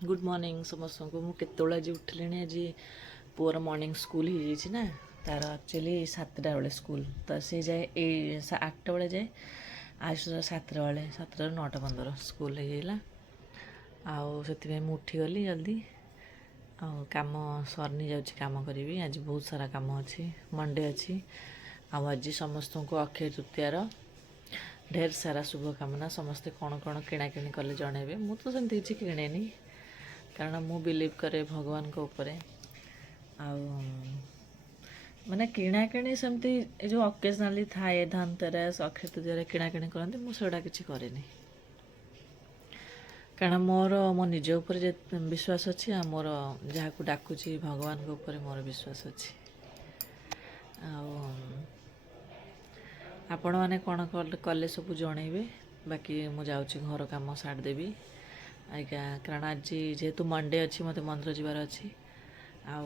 Good morning समस्त को मु केतोला आज उठिले आज पुअर मॉर्निंग स्कूल हो जाए ना तार एक्चुअली 7टा बेले स्कूल तो सी जाए 8टा बेले जाए आज 7टा बेले 7टा 9:15 स्कूल हो जाइला आउ से उठीगली जल्दी आम सरनी जाऊँगी कम करी आज बहुत सारा कम अच्छी मंडे अच्छी आज समस्त को अक्षय तृतीयार ढेर सारा शुभकामना समस्ते कौन कौन किणाकिणी कले जनइबे मु तो सेमती किसी किणेनी कारण मु बिलीव करे भगवान को ऊपर माने किणाकिणी सेमती जो अकेजनाली थाए धनतेरस अक्षय तृतीया किणाकिणी करते मुझा किसी कैनि कारण मोर मो निज उपर विश्वास अच्छी मोर जहाँ को डाकुची भगवान को ऊपर मोर विश्वास अच्छी आपण मैंने कौन कले सब जनइबे बाकी मु जाऊँगी घर कम सारी देवी आज्ञा कारण आज जेहेतु मंडे अच्छी मत मंदिर जीवार अच्छी आउ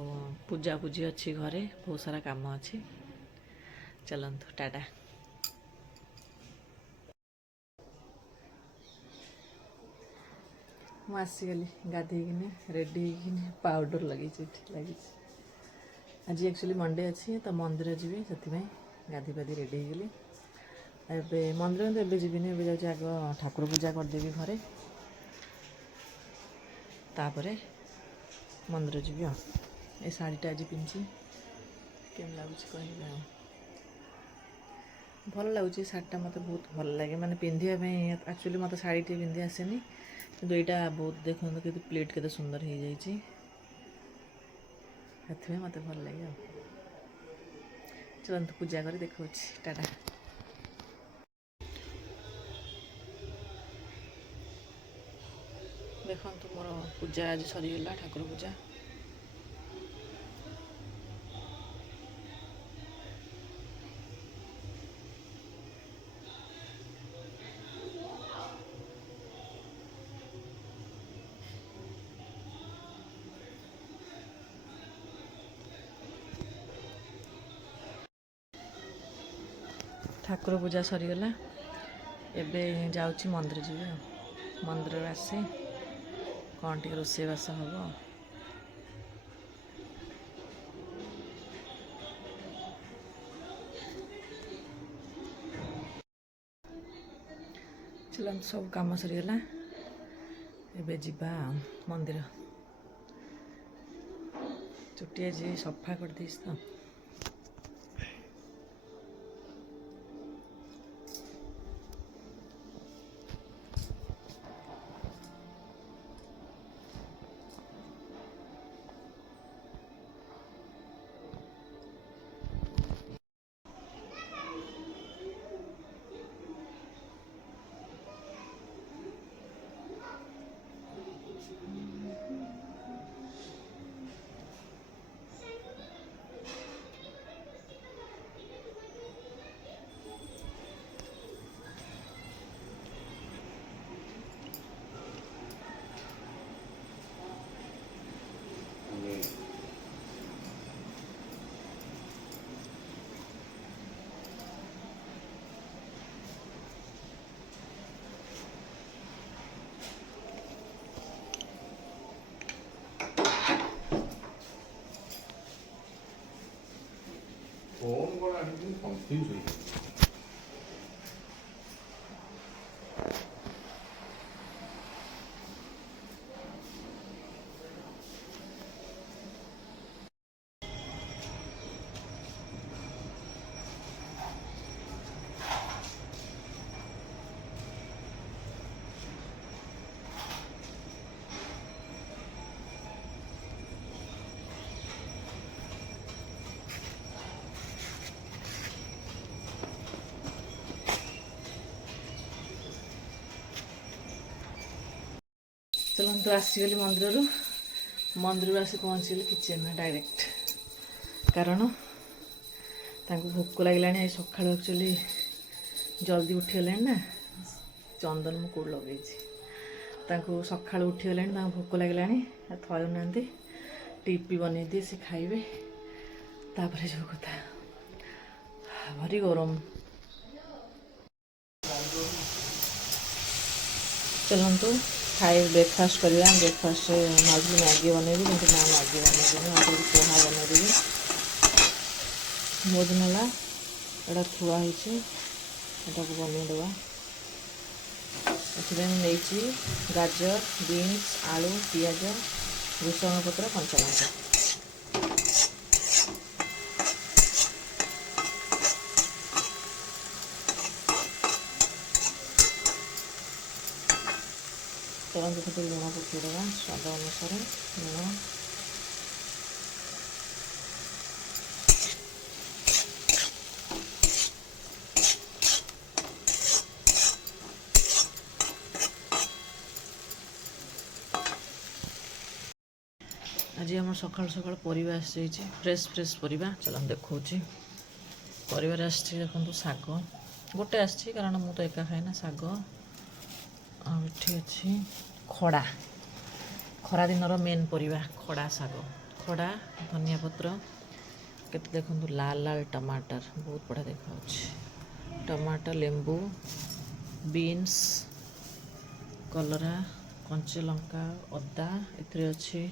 पूजा पूजी अच्छी घरे बहुत सारा काम अच्छी चलतु टाटा मु आसीगली गाधेकिन रेडी पाउडर लगे लगी आज एक्चुअली मंडे अच्छी तो मंदिर जी से गाधी पाधी रेडी गली एबे मंदिर तो एबे जीविनी एबे जाऊँ आग ठाकुर पूजा करदेवी घरे तापरे मंदिर जी ए शाढ़ीटा आज पिंधि केम लगुच कह भल लगुच शाढ़ीटा मत बहुत भल लगे माने पिंधिया एक्चुअली मत शाढ़ी पिंधि आसेनी कि यहाँ बहुत देखो कि प्लेट के सुंदर हो जाए मत भल लगे चलते पूजा कर देखा टाटा देखो मोर पूजा आज सरीगला ठाकुर पूजा ठाकुर पूजा सरीगला एबे जाऊँगी मंदिर जी मंदिर आसे कौन टी रोषेबास हम चल सब कम सरीगला एबे जीवा मंदिर चुटी आज सफा कर दी तो 좋은 건 아니고 confusing. चलते आसीगली मंदिर आसी पहुँचीगली किचेन डायरेक्ट कारण भोक लगे सका एक्चुअली जल्दी उठीगले ना चंदन मु कौड़ लगे सका उठीगले भोक लगे थना टीपी बन दिए सी खाइबे तापर जो कथा भारी गरम चलतु ଖାଇ ବ୍ରେକଫାଷ୍ଟ କରିବା। ବ୍ରେକଫାଷ୍ଟରେ ଭାବୁଥିଲି ମ୍ୟାଗି ବନେଇବି, କିନ୍ତୁ ନା ମ୍ୟାଗି ବନେଇବିନି, ଆଉ ପୋହା ବନେଇଦେବି। ବହୁତ ଦିନ ହେଲା ଏଇଟା ଥୁଆ ହେଇଛି, ଏଟାକୁ ବନେଇଦେବା। ଏଥିପାଇଁ ମୁଁ ନେଇଛି ଗାଜର, ବିନ୍ସ, ଆଳୁ, ପିଆଜ, ଭୃଷଙ୍ଗ ପତ୍ର, କଞ୍ଚା ଲଙ୍କା। ତେଣୁ ସେଥିରେ ଲୁଣ ପକାଇଦେବା ସ୍ୱାଦ ଅନୁସାରେ ଲୁଣ। ଆଜି ଆମର ସକାଳୁ ସକାଳୁ ପରିବା ଆସିଯାଇଛି, ଫ୍ରେଶ୍ ପରିବା। ଚାଲ ଦେଖାଉଛି। ପରିବାର ଆସିଛି, ଦେଖନ୍ତୁ ଶାଗ ଗୋଟେ ଆସିଛି, କାରଣ ମୁଁ ତ ଏକା ଖାଏନା। ଶାଗ, ଆଉ ଏଠି ଅଛି ଖରା ଦିନର ମେନ୍ ପରିବା ଖଡ଼ା ଶାଗ, ଖଡ଼ା, ଧନିଆ ପତ୍ର, କେତେ ଦେଖନ୍ତୁ ଲାଲ ଟମାଟର, ବହୁତ ବଢ଼ିଆ ଦେଖାଯାଉଛି। ଟମାଟୋ, ଲେମ୍ବୁ, ବିନ୍ସ, କଲରା, କଞ୍ଚା ଲଙ୍କା, ଅଦା, ଏଥିରେ ଅଛି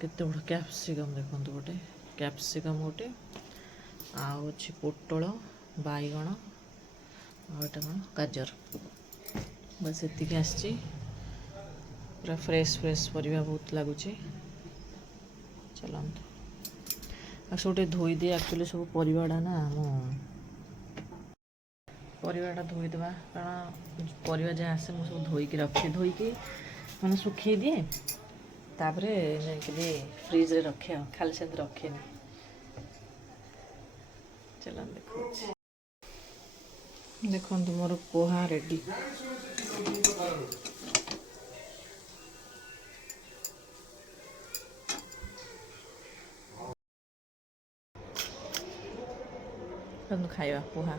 କେତେ ବଡ଼ କ୍ୟାପ୍ସିକମ୍, ଦେଖନ୍ତୁ ଗୋଟେ କ୍ୟାପ୍ସିକମ୍ ଗୋଟେ, ଆଉ ଅଛି ପୋଟଳ, ବାଇଗଣ, ଆଉ ଏଇଟା କ'ଣ ଗାଜର। ବାସ୍ ଏତିକି ଆସିଛି। ପୁରା ଫ୍ରେଶ୍ ପରିବା ବହୁତ ଲାଗୁଛି। ଚାଲନ୍ତୁ ଆଉ ସବୁ ଟିକେ ଧୋଇଦିଏ। ଆକ୍ଚୁଆଲି ସବୁ ପରିବାଟା ନା ପରିବାଟା ଧୋଇଦେବା, କାରଣ ପରିବା ଯାହା ଆସେ ମୁଁ ସବୁ ଧୋଇକି ରଖେ, ଧୋଇକି ମାନେ ଶୁଖେଇ ଦିଏ, ତାପରେ ଯାଇକିରି ଫ୍ରିଜରେ ରଖେ, ଆଉ ଖାଲି ସେମିତି ରଖେନି। ଚାଲ ଦେଖାଉଛି। ଦେଖନ୍ତୁ ମୋର ପୋହା ରେଡ଼ି। ଖାଇବା ପୋହା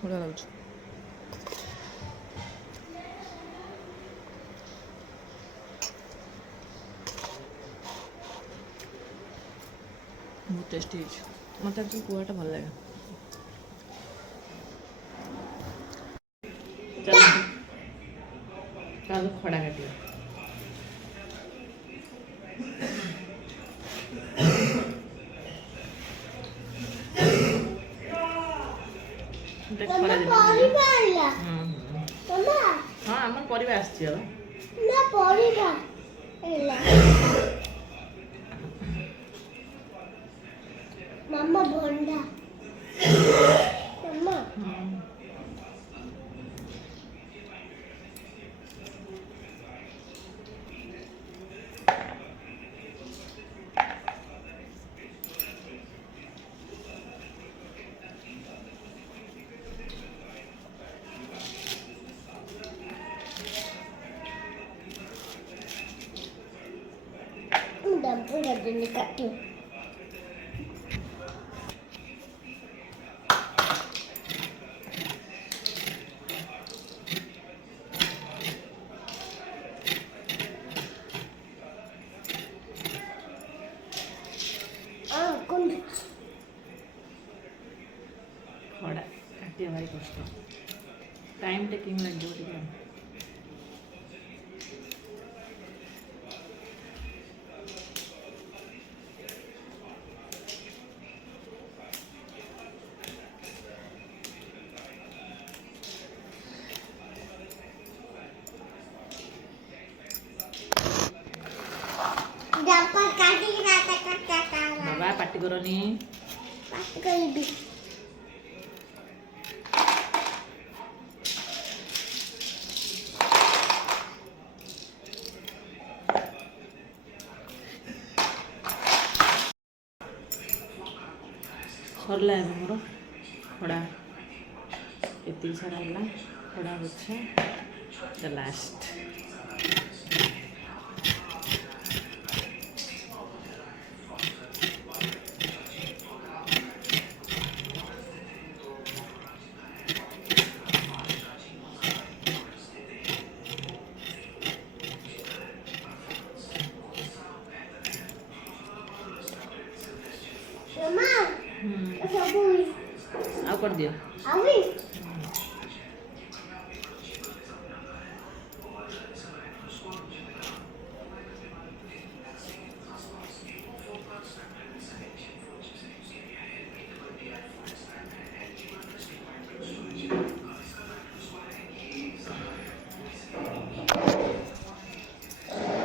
ବଢ଼ିଆ ଲାଗୁଛି। ବହୁତ ଟେଷ୍ଟି ହେଇଛି। ମୋତେ ଆକ୍ଚୁଆଲି ପୋହାଟା ଭଲ ଲାଗେ। ଚାଲନ୍ତୁ ଖଡ଼ା କାଟିବା। ହଁ ଆମର ପରିବା ଆସିଛି ଆଉ ମାମା ଭଣ୍ଡା ମାମା udah jadi kaki. ଖଡ଼ା କାଟିବା ଭାରି କଷ୍ଟ, ଟାଇମ୍ ଟେକିଂ ଲାଗିବ ଟିକେ। Dapat kaki kata-kata. ବାବା ପାଟି କରନି। Pasti lebih. ସରିଲା ଏବେ ମୋର ଖଡ଼ା ଏତିକି ସାରା ହେଲା। ଖଡ଼ା ହচ্ছে ଦ ଲାଷ୍ଟ। Mama. ସବୁ ଆଉ କରିଦିଅ। ଆଉରି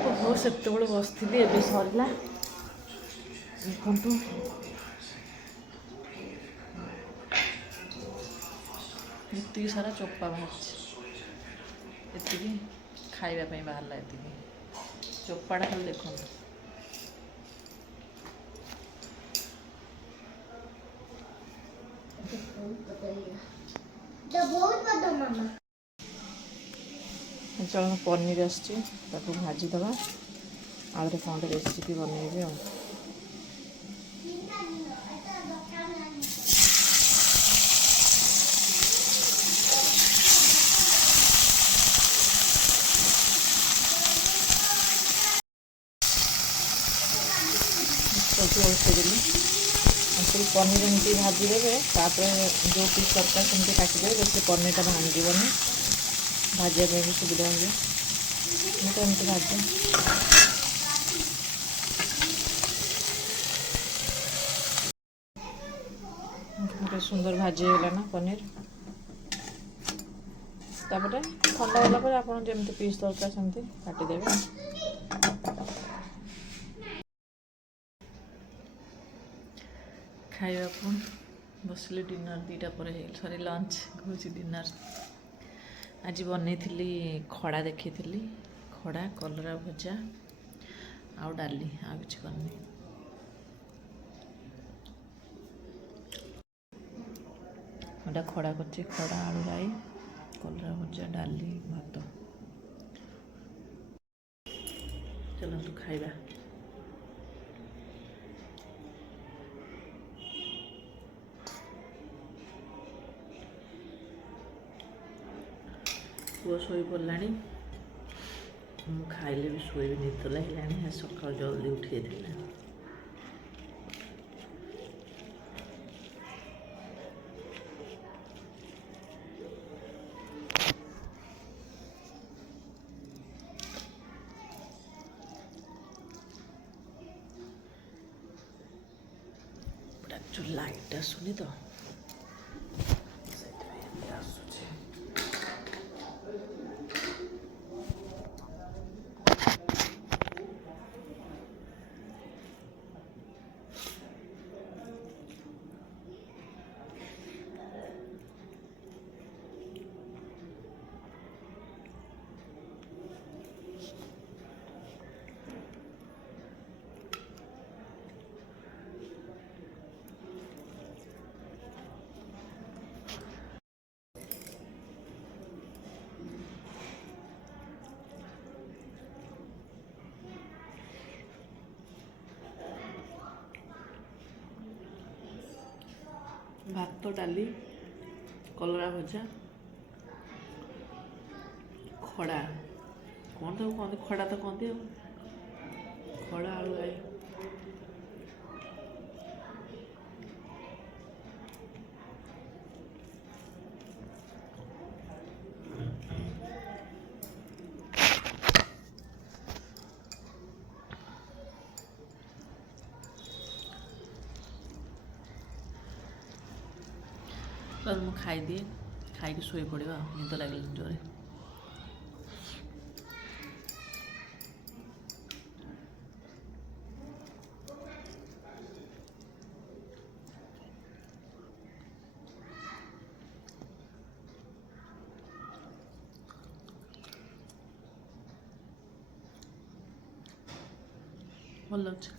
ଓହୋ ସେତେବେଳେ ବସିଥିଲି ଏବେ ସରିଲା। ଦେଖନ୍ତୁ ଏତିକି ସାରା ଚୋପା ବାହାରିଛି, ଏତିକି ଖାଇବା ପାଇଁ ବାହାରିଲା, ଏତିକି ଚୋପାଟା ଖାଲି ଦେଖନ୍ତୁ। ବହୁତ ବଡ଼ ମାମା ଚାଲ ପନିର ଆସିଛି ତାକୁ ଭାଜିଦେବା, ଆଉରେ କ'ଣ ଗୋଟେ ରେସିପି ବନେଇବି ଆଉ। ବସେଇଦେଲି ସେଇ ପନିର ଏମିତି ଭାଜିଦେବେ, ତାପରେ ଯେଉଁ ପିସ୍ ଦରକାର ସେମିତି କାଟିଦେବେ, ବେଶୀ ପନିରଟା ଭାଙ୍ଗିବନି, ଭାଜିବା ପାଇଁ ବି ସୁବିଧା ହୁଏ। ମୁଁ ତ ଏମିତି ଭାଜେ। ଗୋଟେ ସୁନ୍ଦର ଭାଜି ହେଇଗଲା ନା ପନିର। ତାପରେ ଥଣ୍ଡା ହେଲା ପରେ ଆପଣ ଯେମିତି ପିସ୍ ଦରକାର ସେମିତି କାଟିଦେବେ। ଖାଇବାକୁ ବସିଲି, ଡିନର୍ 2ଟା ପରେ ହେଇଗଲା, ସରି ଲଞ୍ଚ କହୁଛି ଡିନର୍। ଆଜି ବନେଇଥିଲି ଖଡ଼ା, ଦେଖେଇଥିଲି ଖଡ଼ା, କଲରା ଭଜା ଆଉ ଡାଲି, ଆଉ କିଛି କରିନି। ଏଇଟା ଖଡ଼ା କରିଛି, ଖଡ଼ା ଆଳୁ ରାଇ, କଲରା ଭଜା, ଡାଲି, ଭାତ। ଚାଲନ୍ତୁ ଖାଇବା। ପୁଅ ଶୋଇପଡ଼ିଲାଣି, ମୁଁ ଖାଇଲେ ବି ଶୋଇବି, ନିଦ ଲାଗିଲାଣି। ସକାଳୁ ଜଲ୍ଦି ଉଠି ଯାଇଥିଲି ନା। ଆକ୍ଚୁଆଲି ଲାଇଟ୍ ଆସୁନି ତ, ସେଥିପାଇଁ ଏମିତି ଆସୁଛି। ଭାତ, ଡାଲି, କଲରା ଭଜା, ଖଡ଼ା, କ'ଣ ତାକୁ କହନ୍ତି, ଖଡ଼ା ତ କହନ୍ତି ଆଉ, ଖଡ଼ା ଆଳୁ ରାଇ। ମୁଁ ଖାଇଦିଏ, ଖାଇକି ଶୋଇପଡ଼ିବା, ନିଦ ଲାଗିଲାନି ଜୋରେ। ଭଲ ଅଛି।